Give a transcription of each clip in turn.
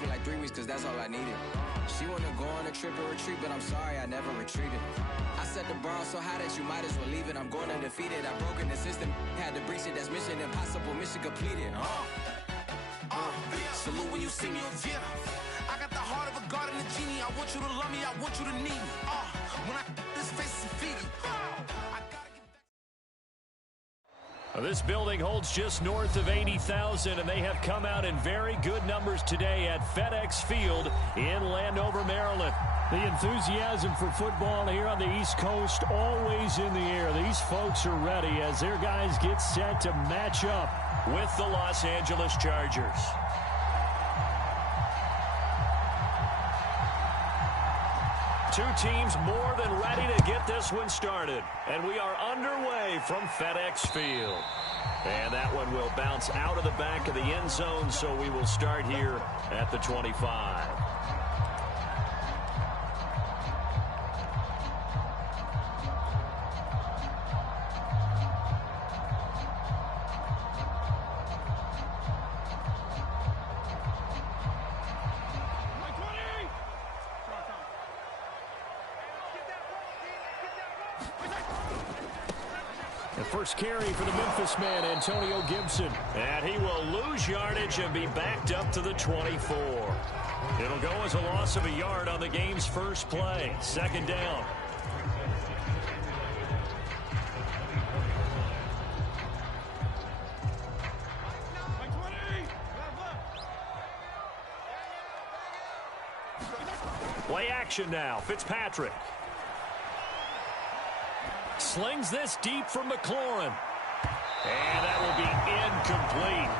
for like 3 weeks because that's all I needed. She wanna go on a trip or retreat, but I'm sorry, I never retreated. I set the bar so high that you might as well leave it. I'm going undefeated. I broke in the system, had to breach it. That's mission impossible, mission completed. Salute when you see me, yeah. I got the heart of a god and a genie. I want you to love me, I want you to need me. When I this face is Fiji. This building holds just north of 80,000, and they have come out in very good numbers today at FedEx Field in Landover, Maryland. The enthusiasm for football here on the East Coast always in the air. These folks are ready as their guys get set to match up with the Los Angeles Chargers. Two teams more than ready to get this one started. And we are underway from FedEx Field. And that one will bounce out of the back of the end zone, so we will start here at the 25. The first carry for the Memphis man, Antonio Gibson. And he will lose yardage and be backed up to the 24. It'll go as a loss of a yard on the game's first play. Second down. Play action now. Fitzpatrick slings this deep from McLaurin. And that will be incomplete.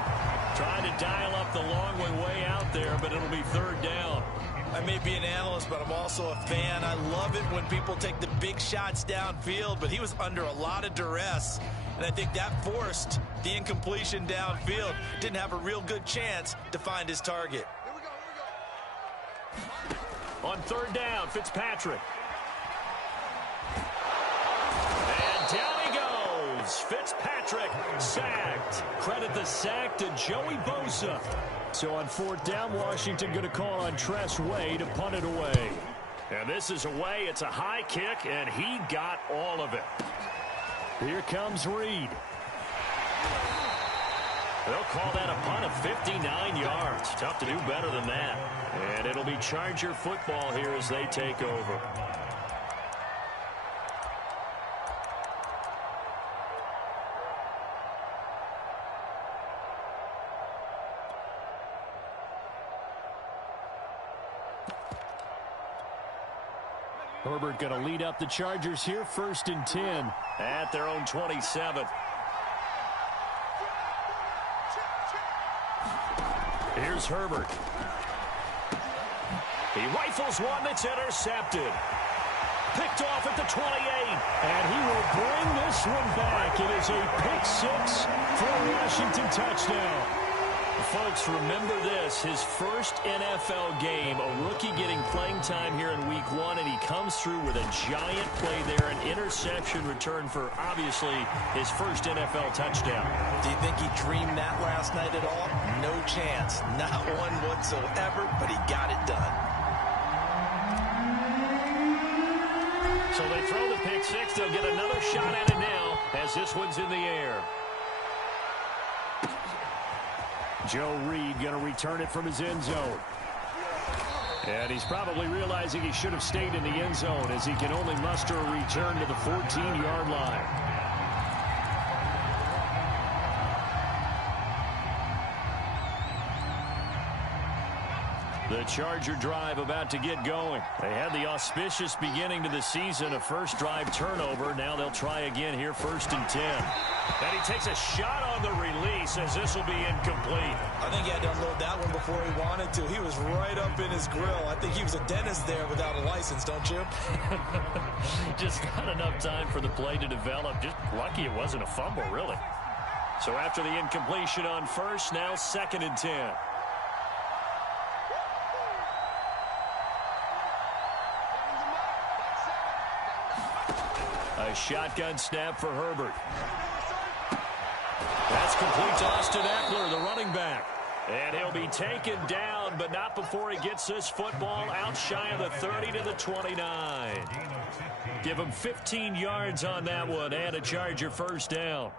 Trying to dial up the long way out there, but it'll be third down. I may be an analyst, but I'm also a fan. I love it when people take the big shots downfield, but he was under a lot of duress. And I think that forced the incompletion downfield. Didn't have a real good chance to find his target. On third down, Fitzpatrick. Down he goes. Fitzpatrick sacked. Credit the sack to Joey Bosa. So on fourth down, Washington going to call on Tress Way to punt it away. And this is away. It's a high kick, and he got all of it. Here comes Reed. They'll call that a punt of 59 yards. Tough to do better than that. And it'll be Charger football here as they take over. Herbert going to lead up the Chargers here, 1st and 10 at their own 27. Here's Herbert. He rifles one that's intercepted. Picked off at the 28. And he will bring this one back. It is a pick six for a Washington touchdown. Folks, remember this, his first NFL game, a rookie getting playing time here in week 1, and he comes through with a giant play there, an interception return for, obviously, his first NFL touchdown. Do you think he dreamed that last night at all? No chance. Not one whatsoever, but he got it done. So they throw the pick six. They'll get another shot at it now as this one's in the air. Joe Reed going to return it from his end zone. And he's probably realizing he should have stayed in the end zone as he can only muster a return to the 14-yard line. The Charger drive about to get going. They had the auspicious beginning to the season, a first drive turnover. Now they'll try again here, 1st and 10. And he takes a shot on the release as this will be incomplete. I think he had to unload that one before he wanted to. He was right up in his grill. I think he was a dentist there without a license, don't you? Just not enough time for the play to develop. Just lucky it wasn't a fumble, really. So after the incompletion on first, now 2nd and 10. A shotgun snap for Herbert. That's complete to Austin Eckler, the running back. And he'll be taken down, but not before he gets this football out shy of the 30 to the 29. Give him 15 yards on that one and a Charger first down.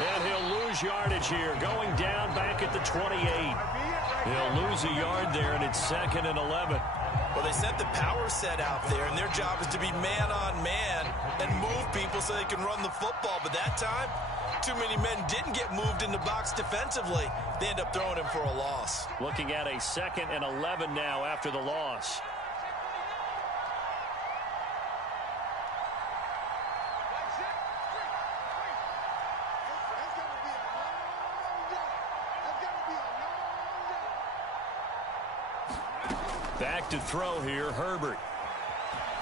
And he'll lose yardage here, going down back at the 28. He'll lose a yard there, and it's 2nd and 11. Well, they sent the power set out there, and their job is to be man-on-man and move people so they can run the football. But that time, too many men didn't get moved in the box defensively. They end up throwing him for a loss. Looking at a 2nd and 11 now after the loss. Back to throw here, Herbert.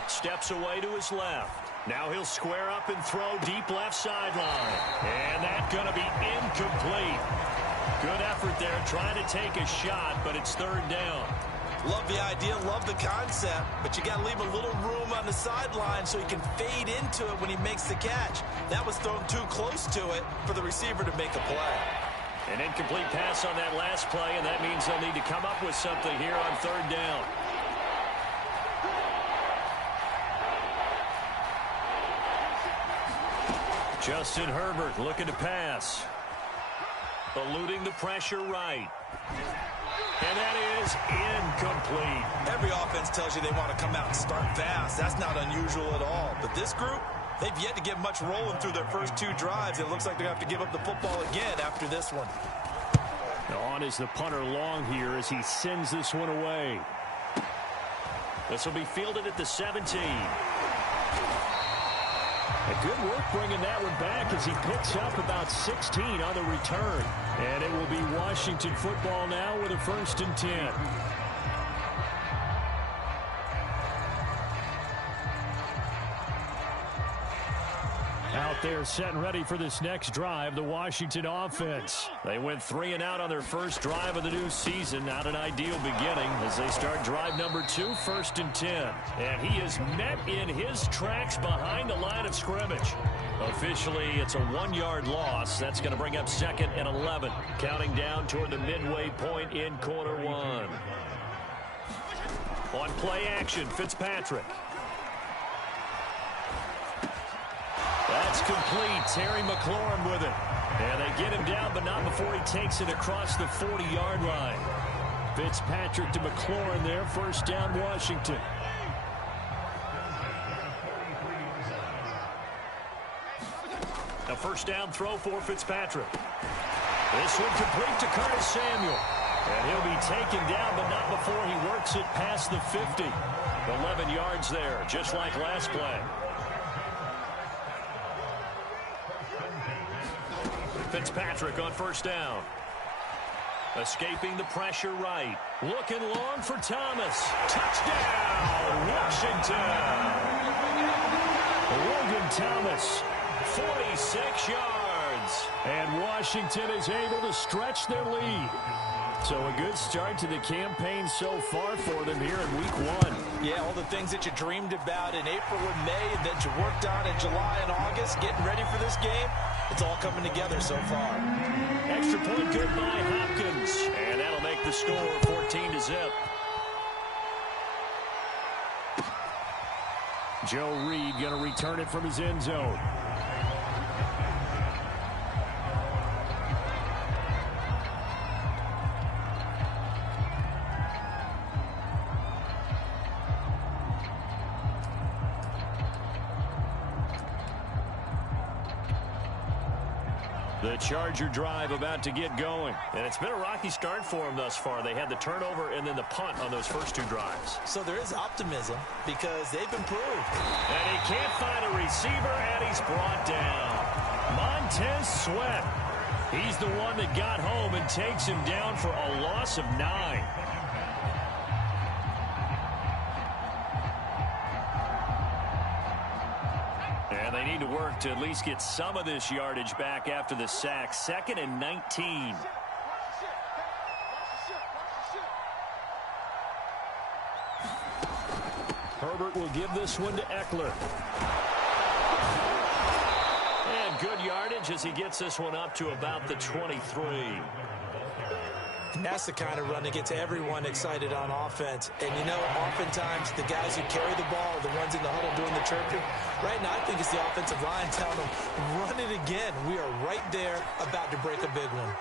Steps away to his left. Now he'll square up and throw deep left sideline. And that's going to be incomplete. Good effort there, trying to take a shot, but it's 3rd down. Love the idea, love the concept, but you got to leave a little room on the sideline so he can fade into it when he makes the catch. That was thrown too close to it for the receiver to make a play. An incomplete pass on that last play, and that means they'll need to come up with something here on 3rd down. Justin Herbert looking to pass. Eluding the pressure right. And that is incomplete. Every offense tells you they want to come out and start fast. That's not unusual at all. But this group, they've yet to get much rolling through their first 2 drives. It looks like they're going to have to give up the football again after this one. On is the punter long here as he sends this one away. This will be fielded at the 17. A good work bringing that one back as he picks up about 16 on the return. And it will be Washington football now with a 1st and 10. Out there set and ready for this next drive, the Washington offense. They went 3 and out on their first drive of the new season. Not an ideal beginning as they start drive number 2, 1st and 10. And he is met in his tracks behind the line of scrimmage. Officially, it's a 1-yard loss. That's going to bring up 2nd and 11. Counting down toward the midway point in quarter 1. On play action, Fitzpatrick. That's complete. Terry McLaurin with it. And they get him down, but not before he takes it across the 40-yard line. Fitzpatrick to McLaurin there. 1st down, Washington. A 1st down throw for Fitzpatrick. This one complete to Curtis Samuel. And he'll be taken down, but not before he works it past the 50. 11 yards there, just like last play. Fitzpatrick on 1st down. Escaping the pressure right. Looking long for Thomas. Touchdown, Washington. Logan Thomas, 46 yards. And Washington is able to stretch their lead. So a good start to the campaign so far for them here in week 1. Yeah, all the things that you dreamed about in April and May and that you worked on in July and August, getting ready for this game, it's all coming together so far. Extra point good by Hopkins. And that'll make the score 14-0. Joe Reed going to return it from his end zone. The Charger drive about to get going. And it's been a rocky start for them thus far. They had the turnover and then the punt on those first 2 drives. So there is optimism because they've improved. And he can't find a receiver, and he's brought down. Montez Sweat. He's the one that got home and takes him down for a loss of 9. And they need to work to at least get some of this yardage back after the sack. 2nd and 19. Herbert will give this one to Eckler. And good yardage as he gets this one up to about the 23. And that's the kind of run that gets everyone excited on offense. And, you know, oftentimes the guys who carry the ball are the ones in the huddle doing the chirping. Right now, I think it's the offensive line telling them, run it again. We are right there about to break a big one.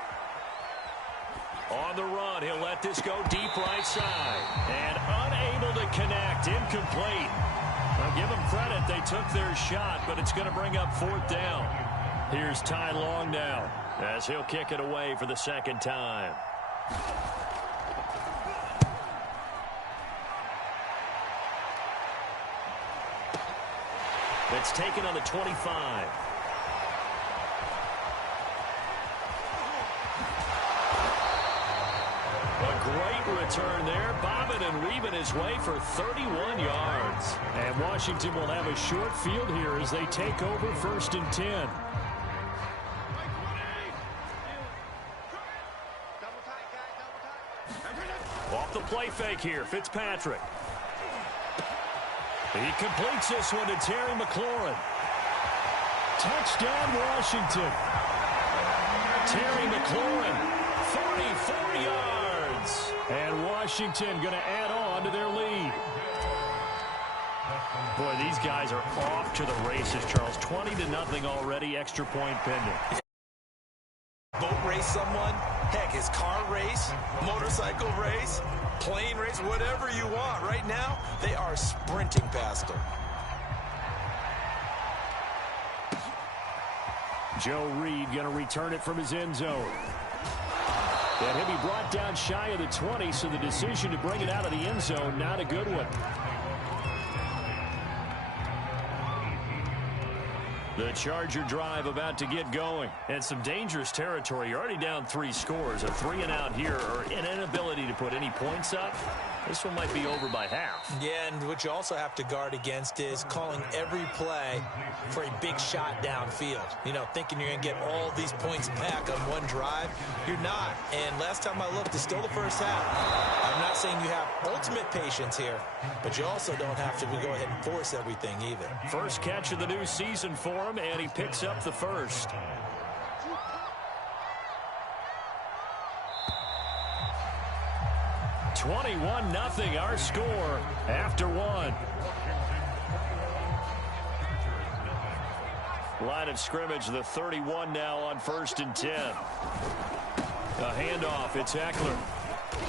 On the run, he'll let this go deep right side. And unable to connect, incomplete. I'll give them credit, they took their shot, but it's going to bring up 4th down. Here's Ty Long now, as he'll kick it away for the 2nd time. It's taken on the 25. A great return there, bobbing and weaving his way for 31 yards. And Washington will have a short field here as they take over 1st and 10. Off the play fake here, Fitzpatrick. He completes this one to Terry McLaurin. Touchdown, Washington. Terry McLaurin, 34 yards. And Washington going to add on to their lead. Boy, these guys are off to the races, Charles. 20-0 already, extra point pending. Boat race someone, heck, his car race, motorcycle race, plane race, whatever you want. Right now, they are sprinting past him. Joe Reed going to return it from his end zone. And he'll be brought down shy of the 20, so the decision to bring it out of the end zone, not a good one. The Charger drive about to get going. And some dangerous territory. You're already down 3 scores. A 3-and-out here, or an inability to put any points up. This one might be over by half. Yeah, and what you also have to guard against is calling every play for a big shot downfield. You know, thinking you're going to get all these points back on one drive. You're not. And last time I looked, it's still the first half. I'm not saying you have ultimate patience here, but you also don't have to go ahead and force everything either. First catch of the new season for him, and he picks up the first. (21-0) our score after 1. Line of scrimmage, the 31 now on 1st and 10. A handoff, it's Eckler.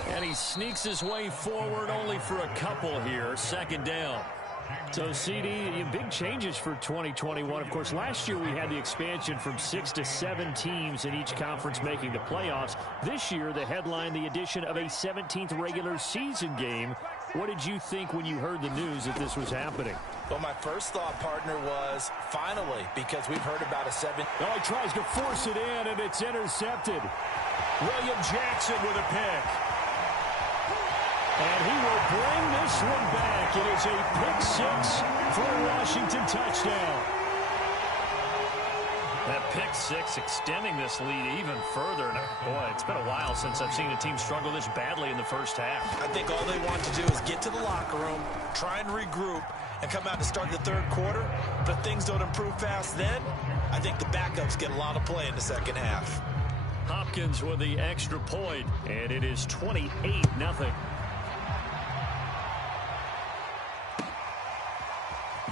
And he sneaks his way forward only for a couple here. 2nd down. So, CD, big changes for 2021. Of course, last year we had the expansion from 6 to 7 teams in each conference making the playoffs. This year, the headline, the addition of a 17th regular season game. What did you think when you heard the news that this was happening? Well, my first thought, partner, was finally, because we've heard about a 7. Oh, he tries to force it in, and it's intercepted. William Jackson with a pick. And he will bring this one back. It is a pick-6 for a Washington touchdown. That pick-6 extending this lead even further. Now, boy, it's been a while since I've seen a team struggle this badly in the first half. I think all they want to do is get to the locker room, try and regroup, and come out to start the 3rd quarter. But if things don't improve fast then, I think the backups get a lot of play in the 2nd half. Hopkins with the extra point, and it is 28-0.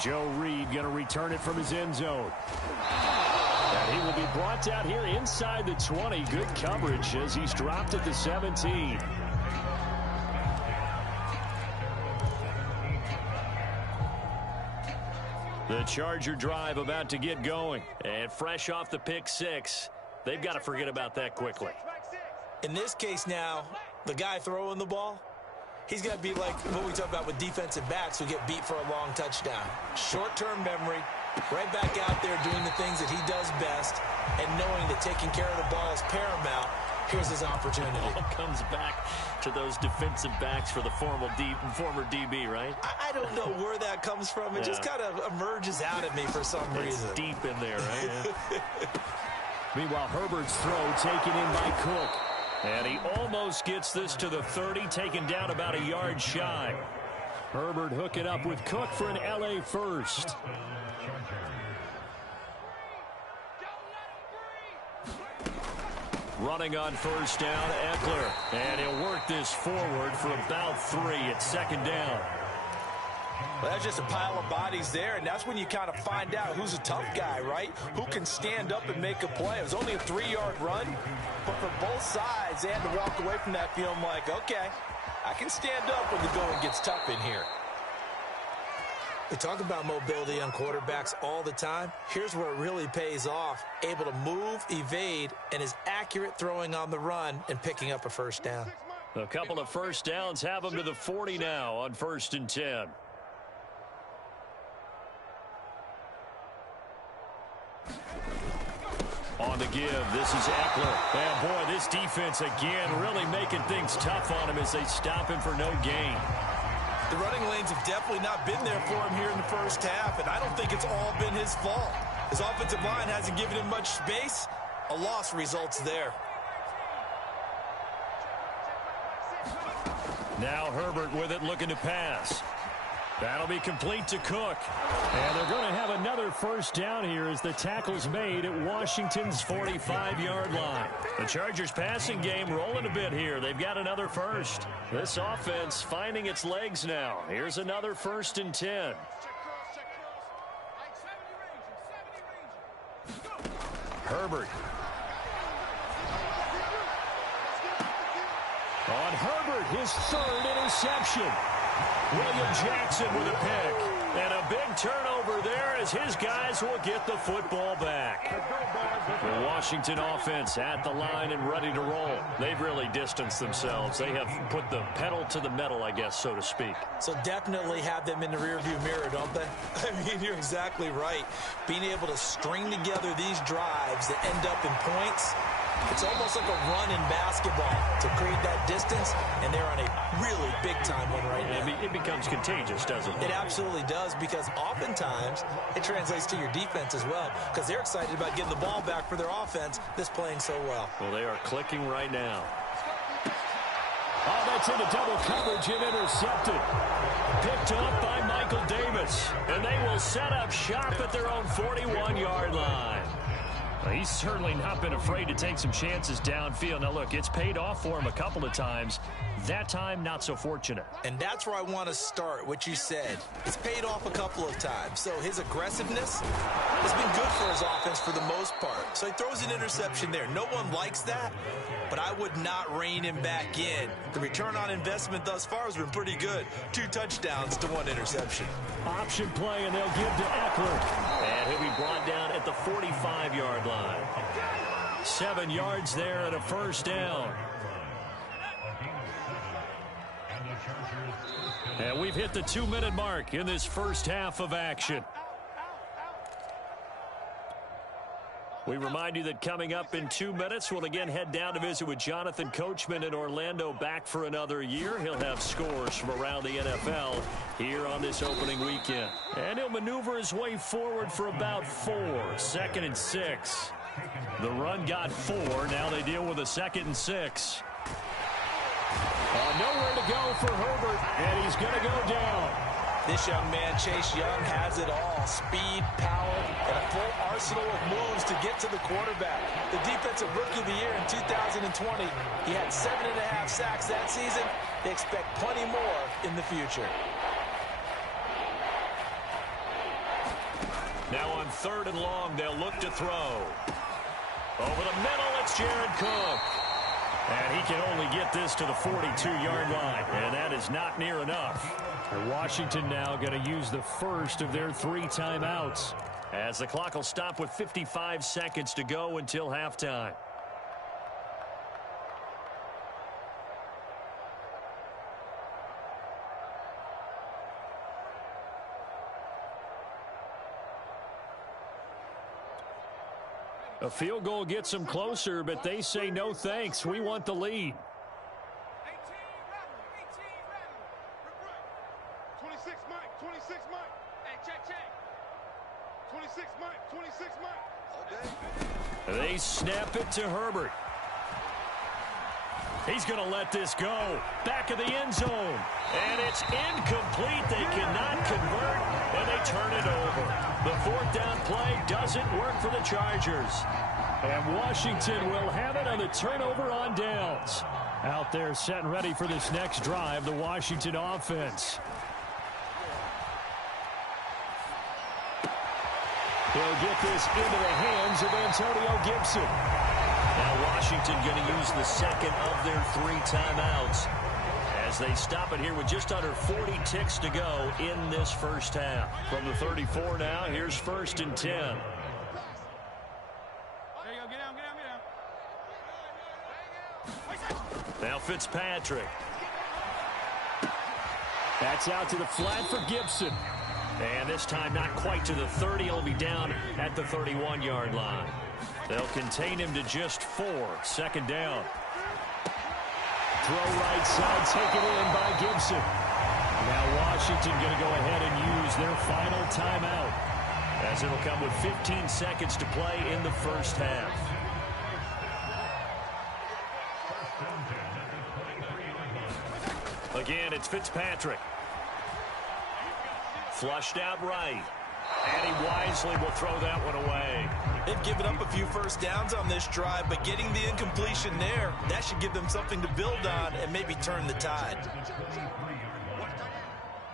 Joe Reed going to return it from his end zone. And he will be brought down here inside the 20. Good coverage as he's dropped at the 17. The Charger drive about to get going. And fresh off the pick-6, they've got to forget about that quickly. In this case now, the guy throwing the ball, he's got to be like what we talk about with defensive backs who get beat for a long touchdown. Short-term memory, right back out there doing the things that he does best, and knowing that taking care of the ball is paramount. Here's his opportunity. All comes back to those defensive backs for the former DB, right? I don't know where that comes from. It just kind of emerges out at me for some reason. It's deep in there, right? Meanwhile, Herbert's throw taken in by Cook. And he almost gets this to the 30, taken down about a yard shy. Herbert hooking up with Cook for an LA first. Running on first down, Eckler. And he'll work this forward for about 3 at second down. Well, that's just a pile of bodies there, and that's when you kind of find out who's a tough guy, right? Who can stand up and make a play. It was only a 3-yard run, but for both sides, they had to walk away from that feeling like, okay, I can stand up when the going gets tough in here. We talk about mobility on quarterbacks all the time. Here's where it really pays off. Able to move, evade, and is accurate throwing on the run and picking up a first down. A couple of first downs have them to the 40 now on 1st and 10. On the give, this is Eckler. And boy, this defense again really making things tough on him as they stop him for no gain. The running lanes have definitely not been there for him here in the first half, and I don't think it's all been his fault. His offensive line hasn't given him much space. A loss results there. Now Herbert with it, looking to pass. That'll be complete to Cook. And they're going to have another first down here as the tackle's made at Washington's 45-yard line. The Chargers passing game rolling a bit here. They've got another first. This offense finding its legs now. Here's another 1st and 10. Herbert. On Herbert, his 3rd interception. William Jackson with a pick. And a big turnover there as his guys will get the football back. The Washington offense at the line and ready to roll. They've really distanced themselves. They have put the pedal to the metal, I guess, so to speak. So definitely have them in the rearview mirror, don't they? I mean, you're exactly right. Being able to string together these drives that end up in points, it's almost like a run in basketball to create that distance, and they're on a really big-time one right now. It becomes contagious, doesn't it? It absolutely does, because oftentimes it translates to your defense as well, because they're excited about getting the ball back for their offense that's playing so well. Well, they are clicking right now. Oh, that's into double coverage and intercepted. Picked off by Michael Davis, and they will set up shop at their own 41-yard line. He's certainly not been afraid to take some chances downfield. Now, look, it's paid off for him a couple of times. That time, not so fortunate. And that's where I want to start, what you said. It's paid off a couple of times. So his aggressiveness has been good for his offense for the most part. So he throws an interception there. No one likes that, but I would not rein him back in. The return on investment thus far has been pretty good. 2 touchdowns to 1 interception. Option play, and they'll give to Eckler. And he'll be brought down at the 45-yard line. 7 yards there and a first down. And we've hit the 2-minute mark in this first half of action. We remind you that coming up in 2 minutes, we'll again head down to visit with Jonathan Coachman in Orlando, back for another year. He'll have scores from around the NFL here on this opening weekend. And he'll maneuver his way forward for about 4. 2nd and 6. The run got 4. Now they deal with a 2nd and 6. Nowhere to go for Herbert, and he's going to go down. This young man, Chase Young, has it all. Speed, power, and a full arsenal of moves to get to the quarterback. The Defensive Rookie of the Year in 2020, he had 7.5 sacks that season. They expect plenty more in the future. Now on 3rd and long, they'll look to throw. Over the middle, it's Jared Cook. And he can only get this to the 42-yard line, and that is not near enough. And Washington now going to use the first of their 3 timeouts, as the clock will stop with 55 seconds to go until halftime. A field goal gets them closer, but they say no thanks. We want the lead. 26 Mike, 26 Mike. Hey, check. 26 Mike, 26 Mike. Okay. They snap it to Herbert. He's going to let this go. Back of the end zone. And it's incomplete. They cannot convert, and they turn it over. The fourth down play doesn't work for the Chargers. And Washington will have it on the turnover on downs. Out there set and ready for this next drive, the Washington offense. He'll get this into the hands of Antonio Gibson. Now Washington going to use the second of their 3 timeouts as they stop it here with just under 40 ticks to go in this first half. From the 34 now, here's 1st and 10. There you go, get down. Now Fitzpatrick. That's out to the flat for Gibson. And this time not quite to the 30. He'll be down at the 31-yard line. They'll contain him to just 4. 2nd down. Throw right side, taken in by Gibson. Now Washington going to go ahead and use their final timeout, as it'll come with 15 seconds to play in the first half. Again, it's Fitzpatrick. Flushed out right. And he wisely will throw that one away. They've given up a few first downs on this drive, but getting the incompletion there, that should give them something to build on and maybe turn the tide.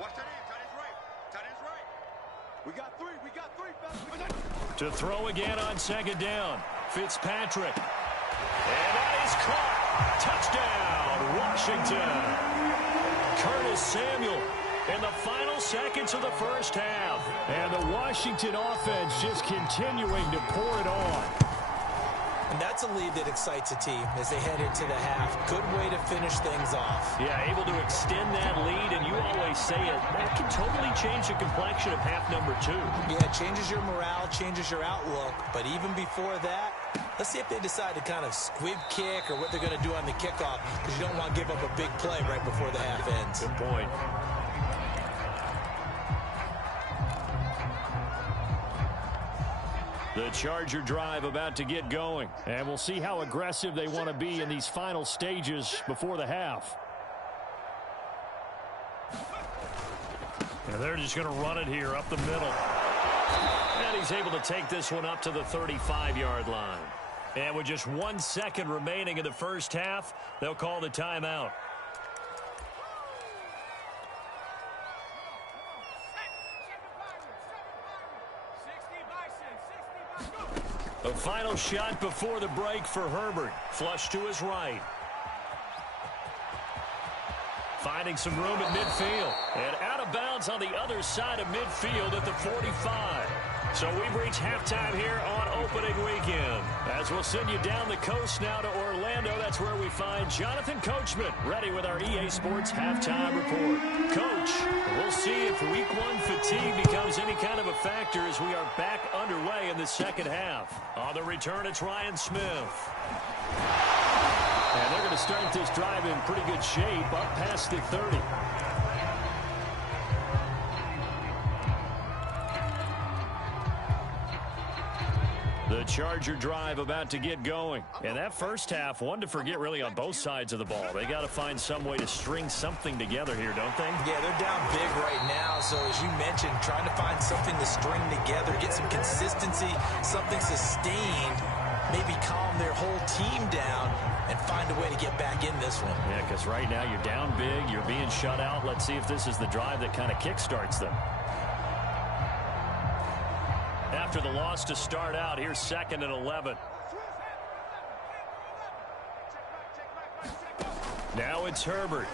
Watch tight end's right. Tight end's right. We got three. To throw again on 2nd down. Fitzpatrick. And that is caught. Touchdown, Washington. Curtis Samuel in the final seconds of the first half. And the Washington offense just continuing to pour it on. And that's a lead that excites a team as they head into the half. Good way to finish things off. Yeah, able to extend that lead, and you always say it, that can totally change the complexion of half number 2. Yeah, it changes your morale, changes your outlook. But even before that, let's see if they decide to kind of squib kick or what they're going to do on the kickoff, because you don't want to give up a big play right before the half ends. Good point. The Charger drive about to get going. And we'll see how aggressive they want to be in these final stages before the half. And they're just going to run it here up the middle. And he's able to take this one up to the 35-yard line. And with just 1 second remaining in the first half, they'll call the timeout. A final shot before the break for Herbert. Flush to his right. Finding some room at midfield. And out of bounds on the other side of midfield at the 45. So we've reached halftime here on opening weekend. As we'll send you down the coast now to Orlando, that's where we find Jonathan Coachman, ready with our EA Sports halftime report. Coach, we'll see if week 1 fatigue becomes any kind of a factor as we are back underway in the second half. On the return, it's Ryan Smith. And they're going to start this drive in pretty good shape, up past the 30. The Charger drive about to get going. And that first half, one to forget really on both sides of the ball. They got to find some way to string something together here, don't they? Yeah, they're down big right now. So as you mentioned, trying to find something to string together, get some consistency, something sustained, maybe calm their whole team down and find a way to get back in this one. Yeah, because right now you're down big, you're being shut out. Let's see if this is the drive that kind of kickstarts them. After the loss to start out, here's 2nd and 11. Now it's Herbert.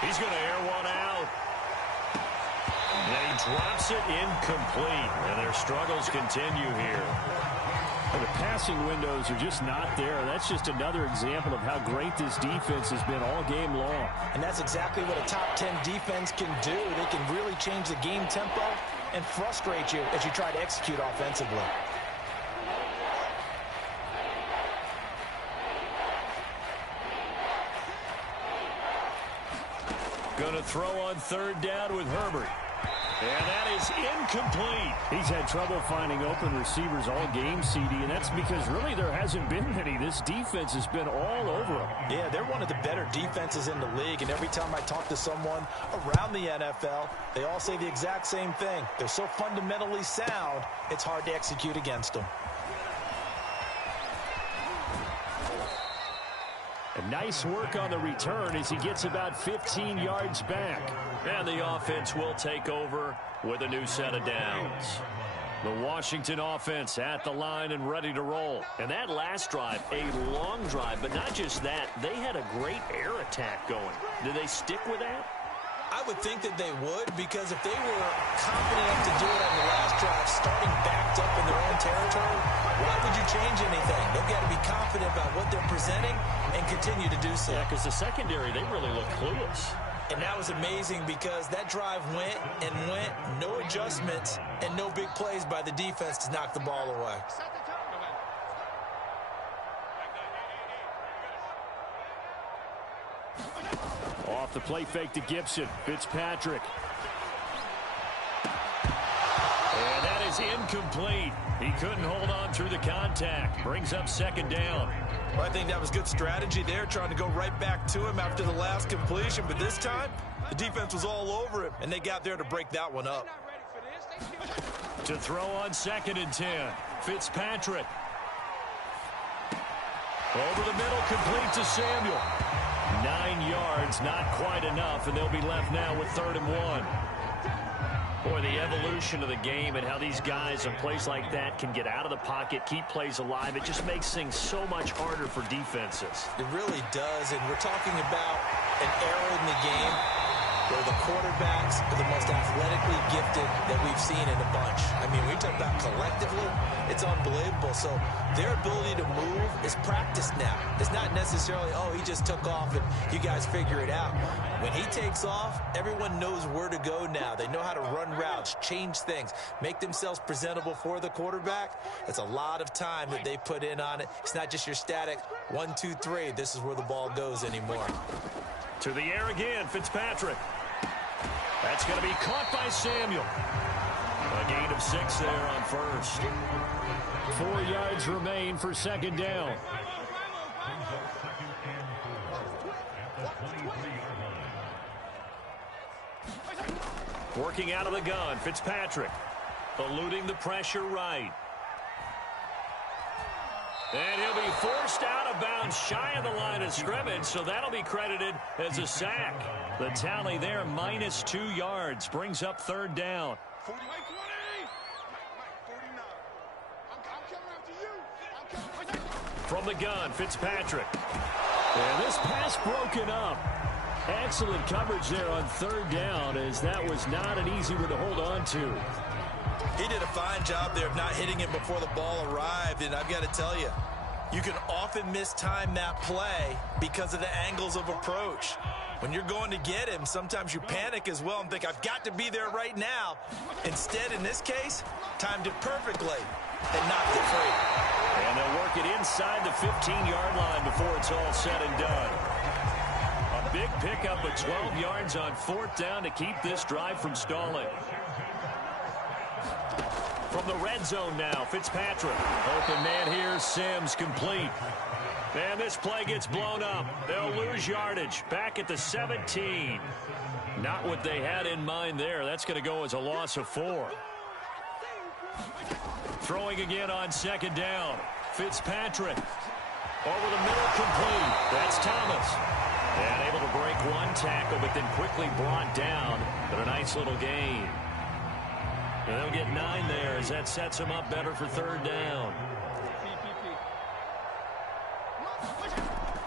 He's going to air one out. And he drops it incomplete. And their struggles continue here. The passing windows are just not there. That's just another example of how great this defense has been all game long. And that's exactly what a top 10 defense can do. They can really change the game tempo and frustrate you as you try to execute offensively. Going to throw on third down with Herbert. And that is incomplete. He's had trouble finding open receivers all game, CD, and that's because really there hasn't been many. This defense has been all over them. Yeah, they're one of the better defenses in the league, and every time I talk to someone around the NFL, they all say the exact same thing. They're so fundamentally sound, it's hard to execute against them. And nice work on the return as he gets about 15 yards back. And the offense will take over with a new set of downs. The Washington offense at the line and ready to roll. And that last drive, a long drive, but not just that. They had a great air attack going. Do they stick with that? I would think that they would, because if they were confident enough to do it on the last drive, starting backed up in their own territory, why would you change anything? They've got to be confident about what they're presenting and continue to do so. Yeah, because the secondary, they really look clueless. And that was amazing because that drive went and went, no adjustments, and no big plays by the defense to knock the ball away. Off the play fake to Gibson. Fitzpatrick. And that is incomplete. He couldn't hold on through the contact. Brings up second down. Well, I think that was good strategy there, trying to go right back to him after the last completion. But this time, the defense was all over him, and they got there to break that one up. To throw on 2nd and 10. Fitzpatrick. Over the middle, complete to Samuel. 9 yards, not quite enough, and they'll be left now with 3rd and 1. Boy, the evolution of the game and how these guys in plays like that can get out of the pocket, keep plays alive, it just makes things so much harder for defenses. It really does, and we're talking about an era in the game where the quarterbacks are the most athletically gifted that we've seen in a bunch. I mean, we talk about collectively, it's unbelievable. So their ability to move is practiced now. It's not necessarily, oh, he just took off and you guys figure it out. When he takes off, everyone knows where to go now. They know how to run routes, change things, make themselves presentable for the quarterback. It's a lot of time that they put in on it. It's not just your static 1, 2, 3. This is where the ball goes anymore. To the air again, Fitzpatrick. That's going to be caught by Samuel. A gain of 6 there on first. 4 yards remain for 2nd down. Working out of the gun, Fitzpatrick. Eluding the pressure right. And he'll be forced out of bounds shy of the line of scrimmage, so that'll be credited as a sack. The tally there, minus 2 yards, brings up 3rd down. 40, 49. I'm coming after you. From the gun, Fitzpatrick. And this pass broken up. Excellent coverage there on 3rd down, as that was not an easy one to hold on to. He did a fine job there of not hitting him before the ball arrived, and I've got to tell you, you can often mistime that play because of the angles of approach. When you're going to get him, sometimes you panic as well and think, I've got to be there right now. Instead, in this case, timed it perfectly and knocked it free. And they'll work it inside the 15-yard line before it's all said and done. A big pickup of 12 yards on 4th down to keep this drive from stalling. From the red zone now, Fitzpatrick. Open man here, Sims complete. And this play gets blown up. They'll lose yardage. Back at the 17. Not what they had in mind there. That's going to go as a loss of 4. Throwing again on 2nd down. Fitzpatrick. Over the middle, complete. That's Thomas. And able to break one tackle, but then quickly brought down. But a nice little gain. And they'll get 9 there as that sets them up better for 3rd down.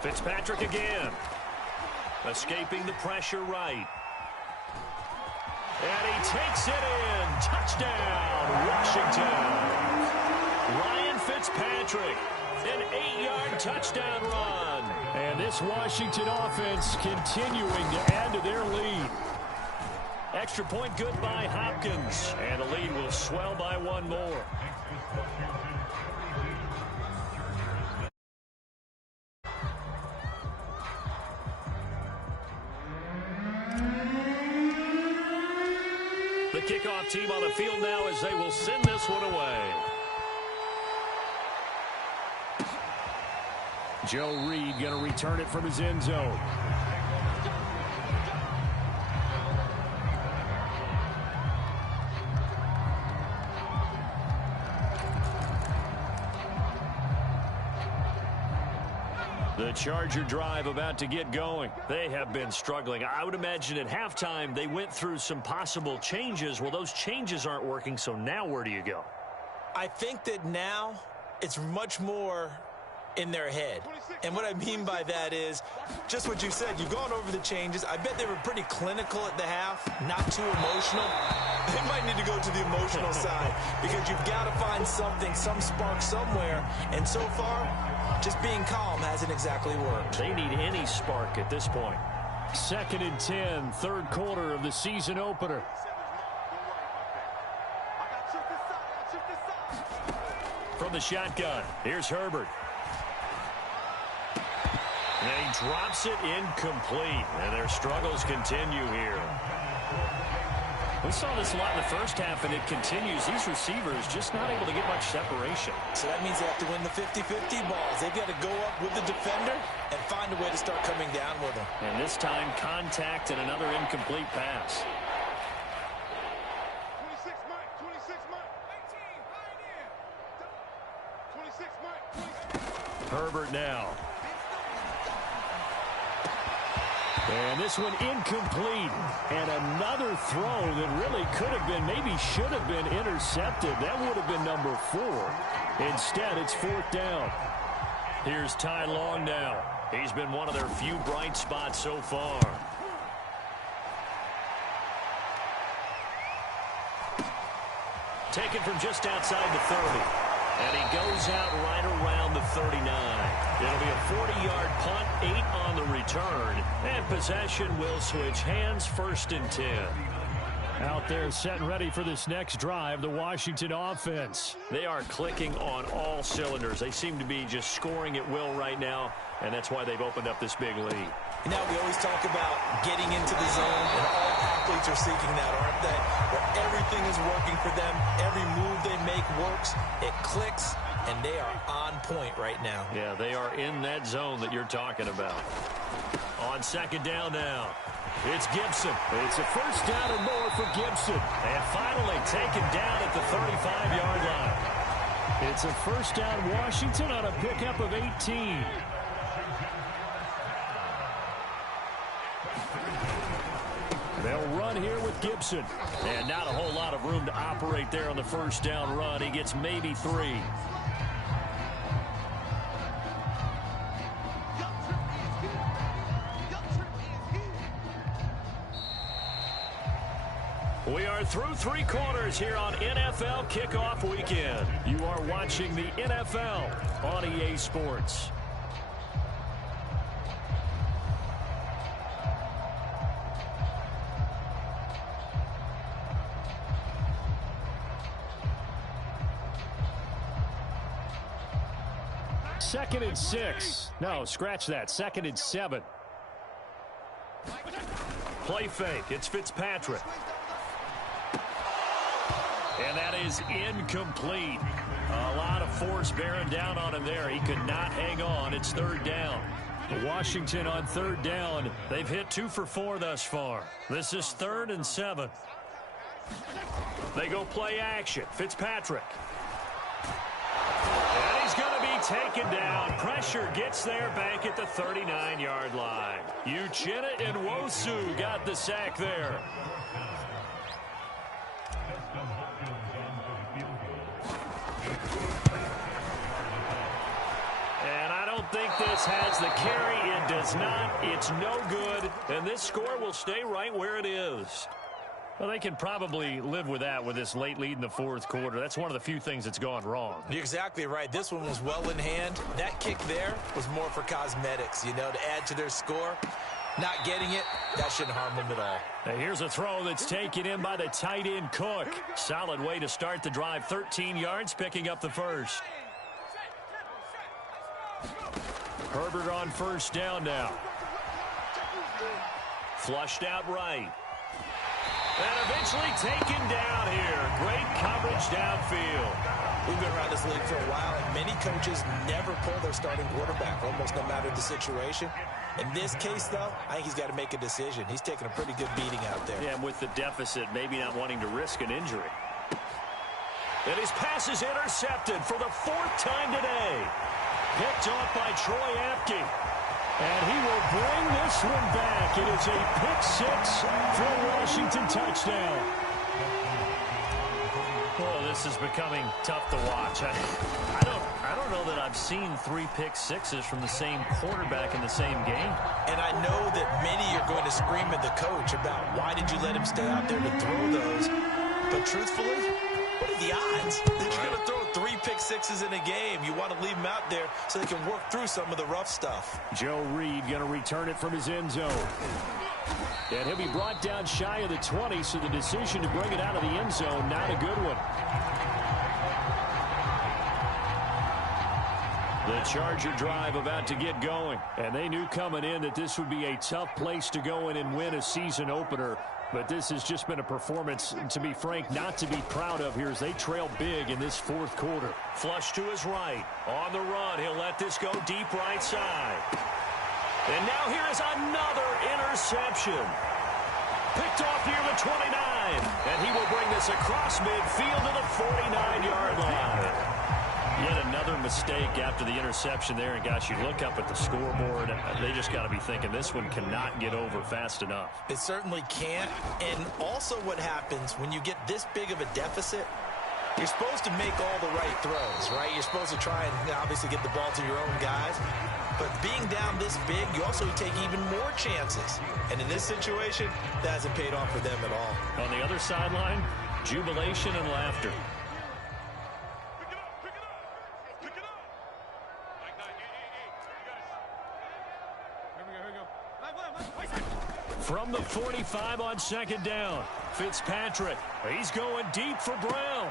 Fitzpatrick again. Escaping the pressure right. And he takes it in. Touchdown, Washington. Ryan Fitzpatrick, an 8-yard touchdown run. And this Washington offense continuing to add to their lead. Extra point good by Hopkins. And the lead will swell by 1 more. kickoff team on the field now as they will send this one away. Joe Reed going to return it from his end zone. The Charger drive about to get going. They have been struggling. I would imagine at halftime they went through some possible changes. Well, those changes aren't working, so now where do you go? I think that now it's much more in their head. And what I mean by that is just what you said. You've gone over the changes. I bet they were pretty clinical at the half, not too emotional. They might need to go to the emotional side because you've got to find something, some spark somewhere. And so far, just being calm hasn't exactly worked. They need any spark at this point. 2nd and 10, third quarter of the season opener. From the shotgun, here's Herbert. And he drops it incomplete, and their struggles continue here. We saw this a lot in the first half, and it continues. These receivers just not able to get much separation. So that means they have to win the 50-50 balls. They've got to go up with the defender and find a way to start coming down with them. And this time, contact and another incomplete pass. 26 Mike, 26 Mike. 18, pioneer. 26 Mike, 26. Herbert now. And this one incomplete. And another throw that really could have been, maybe should have been intercepted. That would have been number 4. Instead, it's 4th down. Here's Ty Long now. He's been one of their few bright spots so far. Taken from just outside the 30. And he goes out right around the 39. It'll be a 40-yard punt, 8 on the return. And possession will switch hands, 1st and 10. Out there set and ready for this next drive, the Washington offense. They are clicking on all cylinders. They seem to be just scoring at will right now, and that's why they've opened up this big lead. Now we always talk about getting into the zone, and all athletes are seeking that, aren't they? Where everything is working for them, every move they make works, it clicks, and they are on point right now. Yeah, they are in that zone that you're talking about. On 2nd down now, it's Gibson. It's a 1st down and more for Gibson. And finally taken down at the 35-yard line. It's a 1st down Washington on a pickup of 18. They'll run here with Gibson. And not a whole lot of room to operate there on the 1st down run. He gets maybe 3. We are through 3 quarters here on NFL Kickoff Weekend. You are watching the NFL on EA Sports. Second and 6. No, scratch that. 2nd and 7. Play fake. It's Fitzpatrick. And that is incomplete. A lot of force bearing down on him there. He could not hang on. It's 3rd down. Washington on 3rd down. They've hit 2 for 4 thus far. This is 3rd and 7. They go play action. Fitzpatrick. And he's going to be taken down. Pressure gets there back at the 39-yard line. Uchenna and Nwosu got the sack there. And I don't think this has the carry. It does not. It's no good. And this score will stay right where it is. Well, they can probably live with that with this late lead in the 4th quarter. That's one of the few things that's gone wrong. You're exactly right. This one was well in hand. That kick there was more for cosmetics, to add to their score. Not getting it, that shouldn't harm them at all. Now here's a throw that's taken in by the tight end Cook. Solid way to start the drive. 13 yards, picking up the 1st. Herbert on 1st down now. Flushed out right. And eventually taken down here. Great coverage downfield. We've been around this league for a while, and many coaches never pull their starting quarterback, almost no matter the situation. In this case, though, I think he's got to make a decision. He's taking a pretty good beating out there. Yeah, and with the deficit, maybe not wanting to risk an injury. And his pass is intercepted for the 4th time today. Picked off by Troy Apke. And he will bring this one back. It is a pick-6 for a Washington touchdown. Oh, this is becoming tough to watch. I don't know that I've seen 3 pick-6s from the same quarterback in the same game. And I know that many are going to scream at the coach about why did you let him stay out there to throw those. But truthfully, what are the odds that you're going to throw 3 pick-6s in a game? You want to leave them out there so they can work through some of the rough stuff. Joe Reed going to return it from his end zone. And he'll be brought down shy of the 20, so the decision to bring it out of the end zone, not a good one. The Charger drive about to get going. And they knew coming in that this would be a tough place to go in and win a season opener. But this has just been a performance, to be frank, not to be proud of here as they trail big in this 4th quarter. Flush to his right. On the run, he'll let this go deep right side. And now here is another interception. Picked off near the 29. And he will bring this across midfield to the 49-yard line. Yet another mistake after the interception there. And, gosh, you look up at the scoreboard. They just got to be thinking this one cannot get over fast enough. It certainly can't. And also what happens when you get this big of a deficit, you're supposed to make all the right throws, right? You're supposed to try and obviously get the ball to your own guys. But being down this big, you also take even more chances. And in this situation, that hasn't paid off for them at all. On the other sideline, jubilation and laughter. From the 45 on 2nd down, Fitzpatrick. He's going deep for Brown.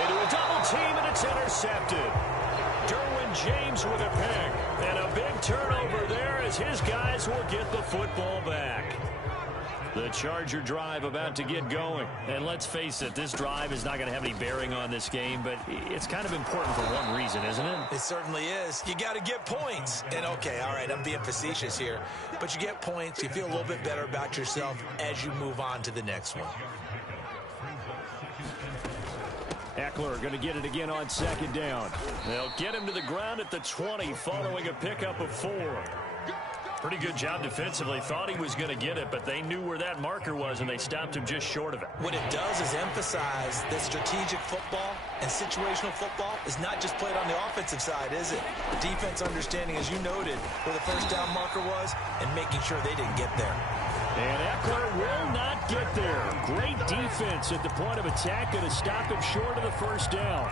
Into a double team, and it's intercepted. Derwin James with a pick. And a big turnover there as his guys will get the football back. The Charger drive about to get going. And let's face it, this drive is not going to have any bearing on this game, but it's kind of important for one reason, isn't it? It certainly is. You got to get points. And, okay, all right, I'm being facetious here. But you get points, you feel a little bit better about yourself as you move on to the next one. Eckler going to get it again on 2nd down. They'll get him to the ground at the 20 following a pickup of 4. Pretty good job defensively. Thought he was going to get it, but they knew where that marker was, and they stopped him just short of it. What it does is emphasize that strategic football and situational football is not just played on the offensive side, is it? Defense understanding, as you noted, where the first down marker was and making sure they didn't get there. And Eckler will not get there. Great defense at the point of attack, going to stop him short of the first down.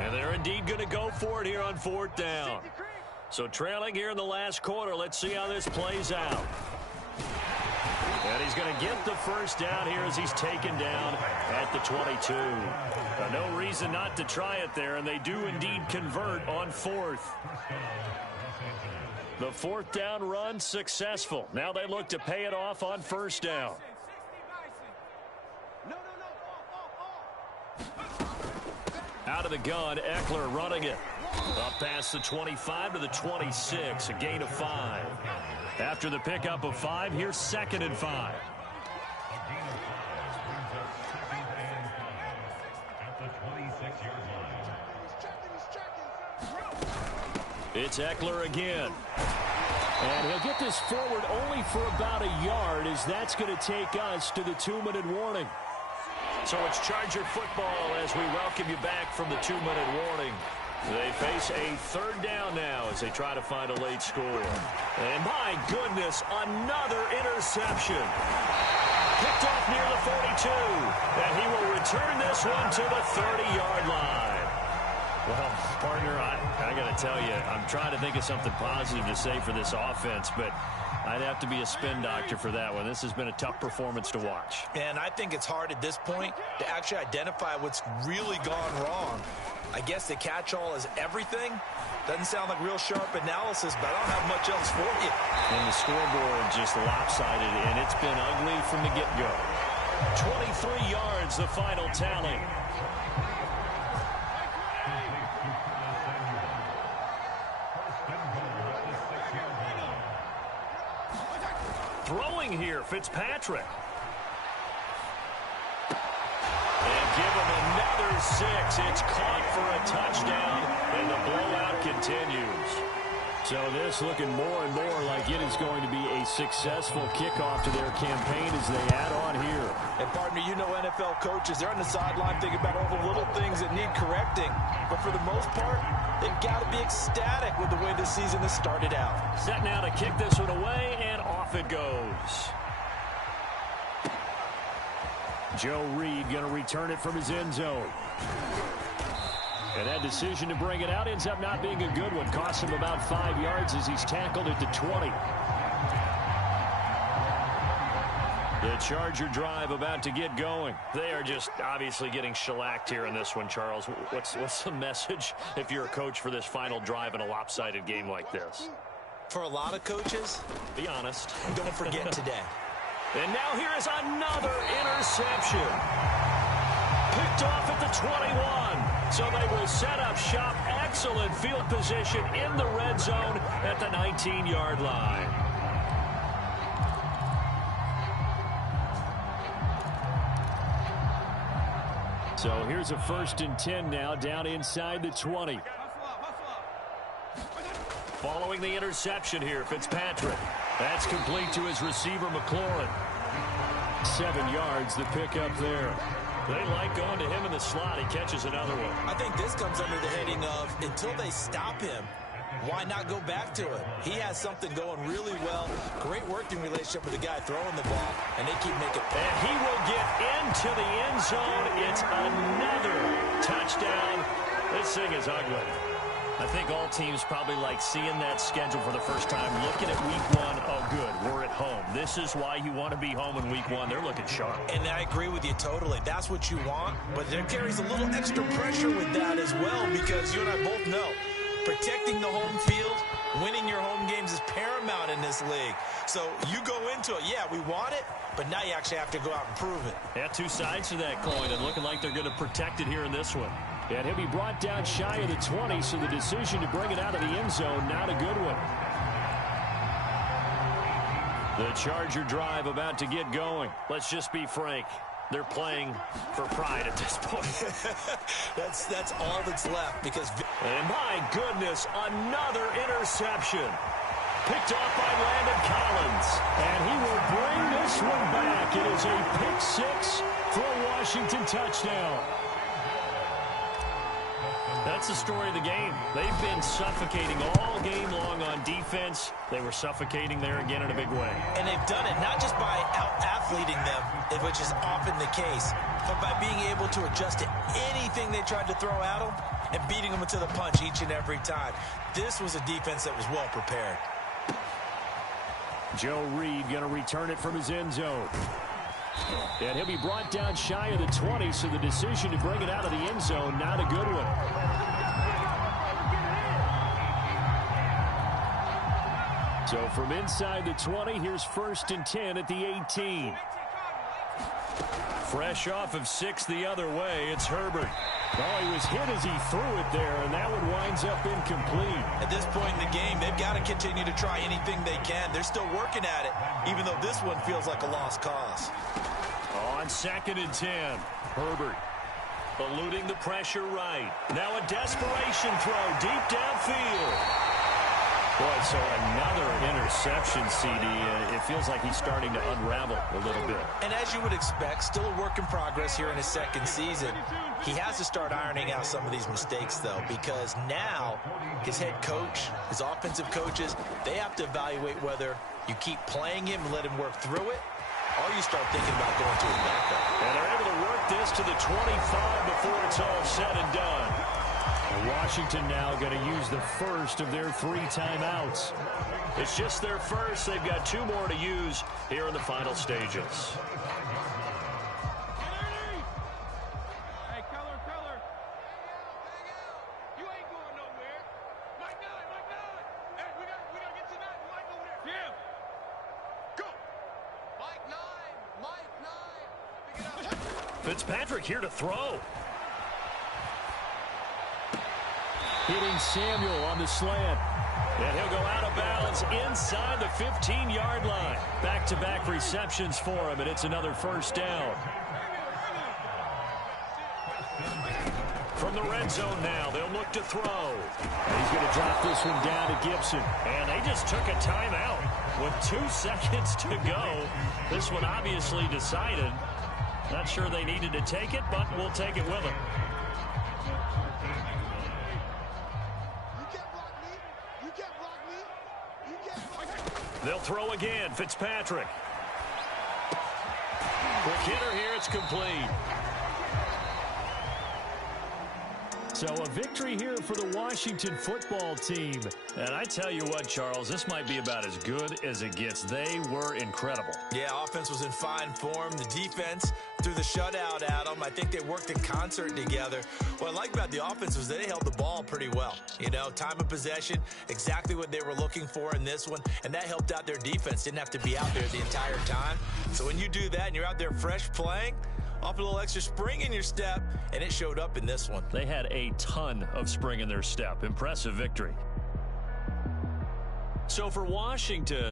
And they're indeed going to go for it here on 4th down. So trailing here in the last quarter, let's see how this plays out. And he's going to get the first down here as he's taken down at the 22. No reason not to try it there, and they do indeed convert on 4th. The 4th down run successful. Now they look to pay it off on 1st down. Out of the gun, Eckler running it. Up past the 25 to the 26, a gain of 5. After the pickup of 5, here's 2nd and 5. It's Eckler again. And he'll get this forward only for about a yard, as that's going to take us to the 2-minute warning. So it's Charger football as we welcome you back from the 2-minute warning. They face a 3rd down now as they try to find a late score. And my goodness, another interception. Picked off near the 42. And he will return this one to the 30-yard line. Well, partner, I got to tell you, I'm trying to think of something positive to say for this offense, but I'd have to be a spin doctor for that one. This has been a tough performance to watch. And I think it's hard at this point to actually identify what's really gone wrong. I guess the catch-all is everything. Doesn't sound like real sharp analysis, but I don't have much else for you. And the scoreboard just lopsided, and it's been ugly from the get-go. 23 yards, the final tally. Throwing here, Fitzpatrick. And give him another 6. It's caught for a touchdown, and the blowout continues. So this looking more and more like it is going to be a successful kickoff to their campaign as they add on here. And partner, you know NFL coaches, they're on the sideline thinking about all the little things that need correcting. But for the most part, they've got to be ecstatic with the way this season has started out. Set now to kick this one away, and off it goes. Joe Reed going to return it from his end zone. And that decision to bring it out ends up not being a good one. Costs him about 5 yards as he's tackled at the 20. The Charger drive about to get going. They are just obviously getting shellacked here in this one, Charles. What's the message if you're a coach for this final drive in a lopsided game like this? For a lot of coaches, be honest. Don't forget today. And now here is another interception. Picked off at the 21. So they will set up shop. Excellent field position in the red zone at the 19-yard line. So here's a 1st and 10 now down inside the 20. Following the interception here, Fitzpatrick. That's complete to his receiver, McLaurin. 7 yards, the pickup there. They like going to him in the slot. He catches another one. I think this comes under the heading of until they stop him, why not go back to it? He has something going really well. Great working relationship with the guy throwing the ball, and they keep making plays. And he will get into the end zone. It's another touchdown. This thing is ugly. I think all teams probably like seeing that schedule for the first time, looking at week 1. Oh, good, we're at home. This is why you want to be home in week 1. They're looking sharp. And I agree with you totally. That's what you want, but there carries a little extra pressure with that as well, because you and I both know protecting the home field, winning your home games is paramount in this league. So you go into it, yeah, we want it, but now you actually have to go out and prove it. Yeah, two sides to that coin, and looking like they're going to protect it here in this one. And he'll be brought down shy of the 20, so the decision to bring it out of the end zone, not a good one. The Charger drive about to get going. Let's just be frank. They're playing for pride at this point. That's all that's left because... And my goodness, another interception. Picked off by Landon Collins. And he will bring this one back. It is a pick 6 for a Washington touchdown. That's the story of the game. They've been suffocating all game long on defense. They were suffocating there again in a big way. And they've done it not just by out-athleting them, which is often the case, but by being able to adjust to anything they tried to throw at them and beating them to the punch each and every time. This was a defense that was well prepared. Joe Reed going to return it from his end zone. And he'll be brought down shy of the 20, so the decision to bring it out of the end zone, not a good one. So from inside the 20, here's 1st and 10 at the 18. Fresh off of 6 the other way, it's Herbert. Oh, he was hit as he threw it there, and that one winds up incomplete. At this point in the game, they've got to continue to try anything they can. They're still working at it, even though this one feels like a lost cause. On 2nd and 10, Herbert eluding the pressure right. Now a desperation throw deep downfield. Boy, so another interception, CD. It feels like he's starting to unravel a little bit. And as you would expect, still a work in progress here in his 2nd season. He has to start ironing out some of these mistakes, though, because now his head coach, his offensive coaches, they have to evaluate whether you keep playing him and let him work through it, or you start thinking about going to his backup. And they're able to work this to the 25 before it's all said and done. And Washington now going to use the first of their 3 timeouts. It's just their first. They've got 2 more to use here in the final stages. Fitzpatrick here to throw. Hitting Samuel on the slant. And he'll go out of bounds inside the 15-yard line. Back-to-back receptions for him, and it's another first down. From the red zone now, they'll look to throw. And he's going to drop this one down to Gibson. And they just took a timeout with 2 seconds to go. This one obviously decided. Not sure they needed to take it, but we'll take it with them. They'll throw again. Fitzpatrick. Quick hitter here. It's complete. So a victory here for the Washington football team. And I tell you what, Charles, this might be about as good as it gets. They were incredible. Yeah, offense was in fine form. The defense threw the shutout at them. I think they worked in concert together. What I like about the offense was they held the ball pretty well. You know, time of possession, exactly what they were looking for in this one. And that helped out their defense. Didn't have to be out there the entire time. So when you do that and you're out there fresh playing, off a little extra spring in your step, and it showed up in this one. They had a ton of spring in their step. Impressive victory. So for Washington,